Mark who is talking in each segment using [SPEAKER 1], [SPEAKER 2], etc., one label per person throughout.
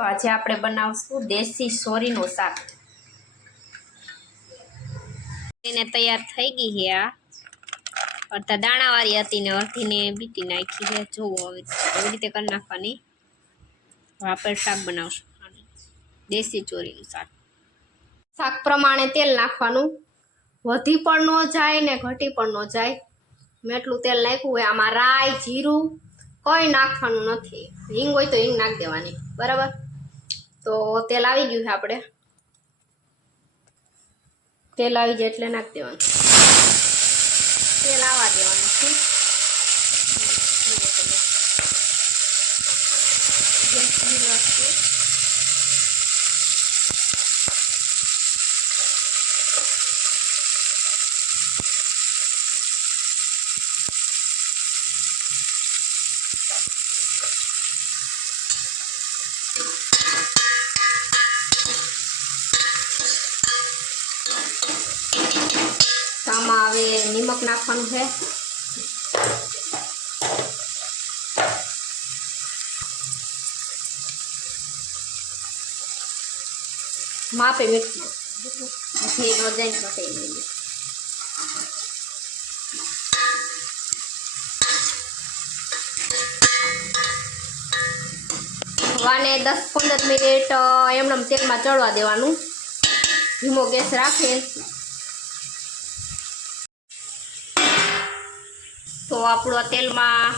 [SPEAKER 1] તો આજે આપણે બનાવશું દેશી સોરીનું શાક. એને તૈયાર થઈ ગઈ છે આ. અડધા દાણાવાળી હતી ને અડધીને બીટી નાખી છે. જોવો હવે એવી રીતે કરી નાખવાની. આપણે શાક બનાવશું. દેશી ચોરીનું શાક. શાક પ્રમાણે તેલ નાખવાનું. વધી પણ ન જાય ને ઘટી પણ ન જાય. મેં એટલું તેલ નાખ્યું હોય. આમાં રાઈ, જીરું કોઈ નાખવાનું નથી. હિંગ હોય તો હિંગ નાખી દેવાની. બરાબર? તો તેલ આવી ગયું છે આપણે. તેલ આવી જાય એટલે નાખી દેવાનું. તેલ આવવા દેવાનું છે ગેસ ધીરો રાખજો. તો આમાં હવે નિમક નાખવાનું છે. માપે મીઠું વાને દસ પંદર મિનિટ એમનેમ એમને તેલમાં ચડવા દેવાનું. ધીમો ગેસ રાખે તો આપણું તેલમાં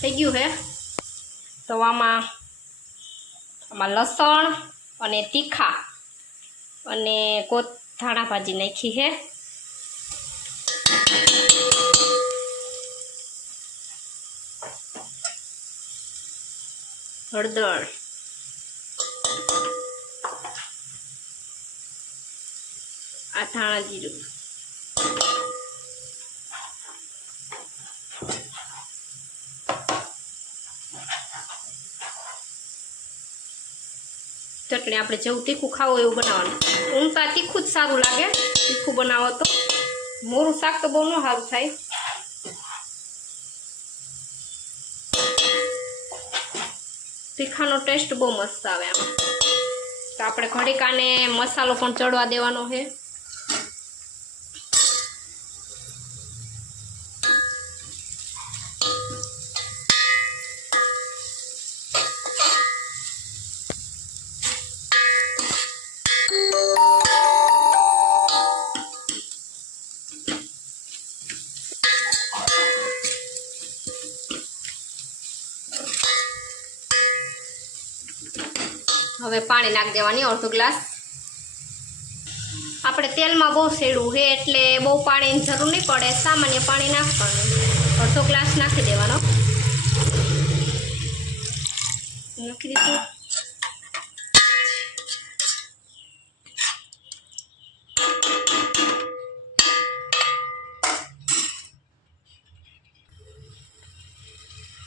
[SPEAKER 1] થઈ ગયું છે. તો આમાં આમાં લસણ અને તીખા અને કોત ધાણા ભાજી નાખી છે. હળદર. આ ધાણા જીરું ચટણી આપણે જેવું તીખું ખાવું એવું બનાવવાનું. ઊંઘતા તીખું જ સારું લાગે. તીખું બનાવો તો મોરું શાક તો બહુ ન સારું થાય. તીખાનો ટેસ્ટ બહુ મસ્ત આવે આમાં. તો આપણે ઘડીકાને મસાલો પણ ચડવા દેવાનો છે. હવે પાણી નાખી દેવાની, અડધો ગ્લાસ. આપણે તેલમાં બહુ શેડવું છે, એટલે બહુ પાણીની જરૂર નહીં પડે, સામાન્ય પાણી નાખવાનું. અડધો ગ્લાસ નાખી દેવાનો. નાખી દીધું.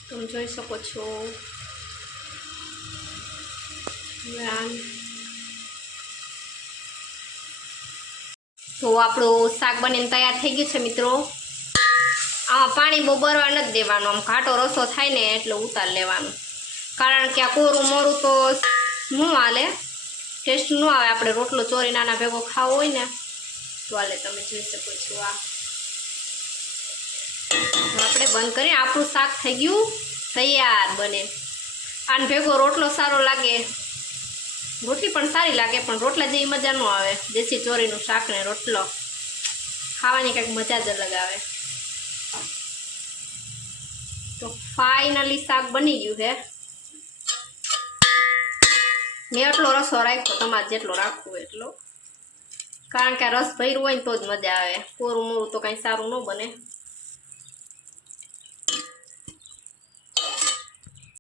[SPEAKER 1] તમે જોઈ શકો છો. તો આપણું શાક બનીને તૈયાર થઈ ગયું છે, મિત્રો. આમાં પાણી બહુ બરવા નથી દેવાનું. આમ ઘાટો રસો થાય ને એટલે ઉતાર લેવાનું. કારણ કે આ કોરું મોરું તો ન હાલે. ટેસ્ટ ન આવે. આપણે રોટલો ચોરી નાના ભેગો ખાવો હોય ને, તો હાલે તમે જોઈ શકો છો આ. આપણે બંધ કરીએ આપણું શાક થઈ ગયું. તૈયાર બને. આને ભેગો રોટલો સારો લાગે. રોટલી પણ સારી લાગે, પણ રોટલા જેવી મજા ન આવે. દેશી ચોરીનું શાક ને રોટલો. ખાવાની કંઈક મજા જ અલગ આવે. તો ફાઇનલી શાક બની ગયું છે. મેં એટલો રસો રાખ્યો, તમારે જેટલો રાખવું એટલો. કારણ કે રસ ભર્યું હોય ને તો જ મજા આવે. કોરું મોરું તો કાંઈ સારું ન બને.